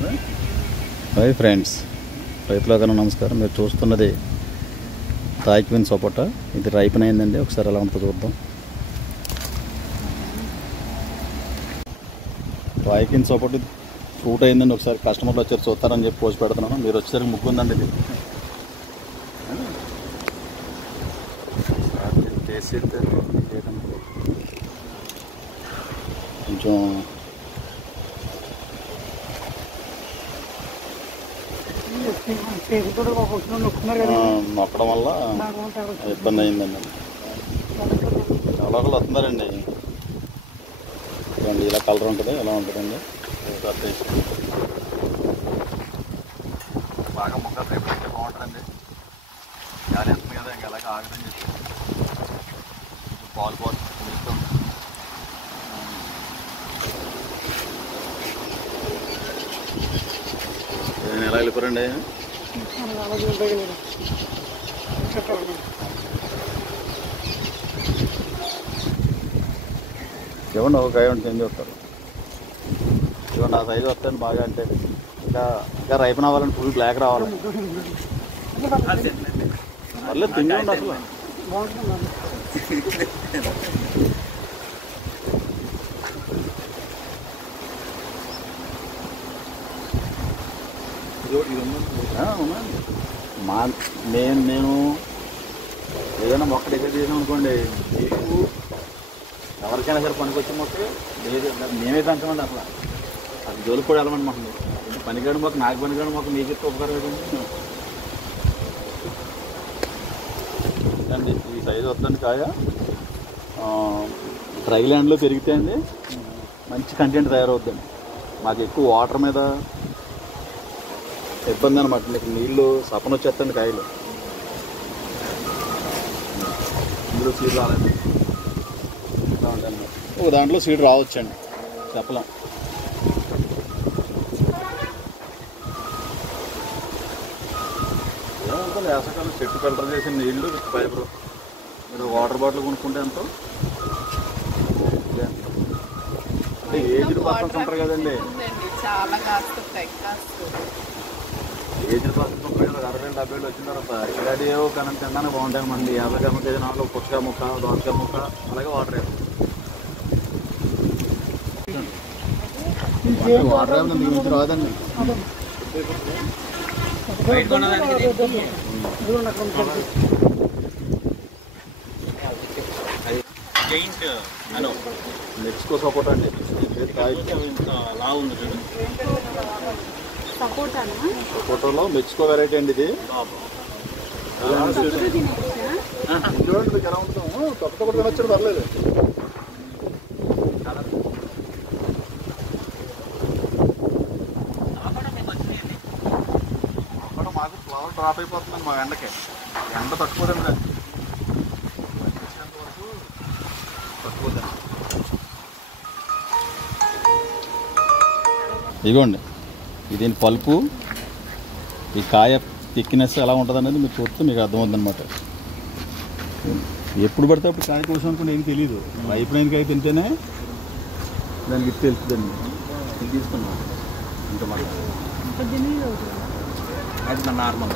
Hi friends, రైతులకు నమస్కారం. మీరు చూస్తున్నది థాయ్ క్వీన్ సపోటా. ఇది రైపన్ అయిందండి. ఒకసారి ఎలా ఉంటుందో చూద్దాం. థాయ్ క్వీన్ సపోటా ఫ్రూట్ అయిందండి. ఒకసారి కస్టమర్లు వచ్చారు చూస్తారని చెప్పి పోసి పెడుతున్నాను. మీరు వచ్చేసరికి ముగ్గు ఉందండి. ఇది కొంచెం నొక్కడం వల్ల ఇబ్బంది అయిందండి. చాలా ఒకళ్ళు వస్తున్నారండి. ఇలా కలర్ ఉంటుంది, ఎలా ఉంటుందండి. బాగా ముక్క రేపు అయితే బాగుంటుందండి. గాలి వస్తుంది కదా, ఇంకా అలాగే ఆగదని చెప్పి పాలు పాలు వెళ్తూ ఉంటుంది. నేను ఎలా వెళ్ళిపోరండి. ఇవ్వండి, ఒక కాయ ఉంటుంది. ఏం చెప్తారు ఇవ్వండి. ఆ సైజు వస్తాయండి బాగా. అంటే ఇంకా ఇంకా రైపన్ అవ్వాలండి. ఫుల్ బ్లాక్ రావాలి. పర్లేదు, తిండి అసలు అవునండి. నేను ఏదైనా మొక్క డిసైడ్ చేసాం అనుకోండి, మీకు ఎవరికైనా సరే పనికొచ్చే మొక్క లేదు, మేమే పెంచమండి. అసలు జోలికి కూడా వెళ్ళమండి. మాకు పనికాడు మొక్క, నాకు పనికాడు మొక్క మీకు ఇస్తే ఉపకారం ఏంటండి. అండి ఈ సైజు వద్దండి. కాయ డ్రై ల్యాండ్లో పెరిగితే అండి మంచి కంటెంట్ తయారవుద్దండి. మాకు ఎక్కువ వాటర్ మీద ఇబ్బంది అనమాట. మీకు నీళ్ళు సపన వచ్చేస్తండి కాయలు. ఇందులో సీడ్ రాలేదు. ఒక దాంట్లో సీడ్ రావచ్చండి, చెప్పలేం. ఏమంతా వేసవకాలం చెట్టు ఫిల్టర్ చేసిన నీళ్ళు ఫైబర్. మీరు వాటర్ బాటిల్ కొనుక్కుంటే ఎంతో అంటే ఏజ్డ్ పర్సన్స్ ఉంటారు కదండి. ఏజ్డ్ పర్సన్స్ ఉంటారు కదా, 60-70 వచ్చిన తర్వాత ఇలాంటి ఏవో కనం తినడానికి బాగుంటాయి. మంది 50 గ్రాముల కేజీ నాలుగు పుచ్చకాయ ముక్క, దోసకాయ ముక్క, అలాగే వాటర్ వాటర్ మించి రాదండి. మెక్సికో సపోటా అండి. సపోటాలో మెక్సికో వెరైటీ అండి ఇది. చూడండి మీకు ఎలా ఉంటాము. కొత్త కొత్త వచ్చాడు పర్లేదు. మాకు ఫ్లవర్ డ్రాప్ అయిపోతుందండి. మా ఎండకి ఎండ తక్కువదండి. వరకు తక్కువదండి. ఇదిగోండి, ఇది పల్పు, ఈ కాయ థిక్నెస్ ఎలా ఉంటుంది అనేది మీరు చూస్తే మీకు అర్థమవుతుందన్నమాట. ఎప్పుడు పడితే అప్పుడు కాయ కోసం అనుకుంటే ఏం తెలియదు. రైపైన కాయ తింటేనే దానికి తెలుస్తుందండి. ఇది తీసుకున్నాం ఇంకా మాట అది నార్మల్.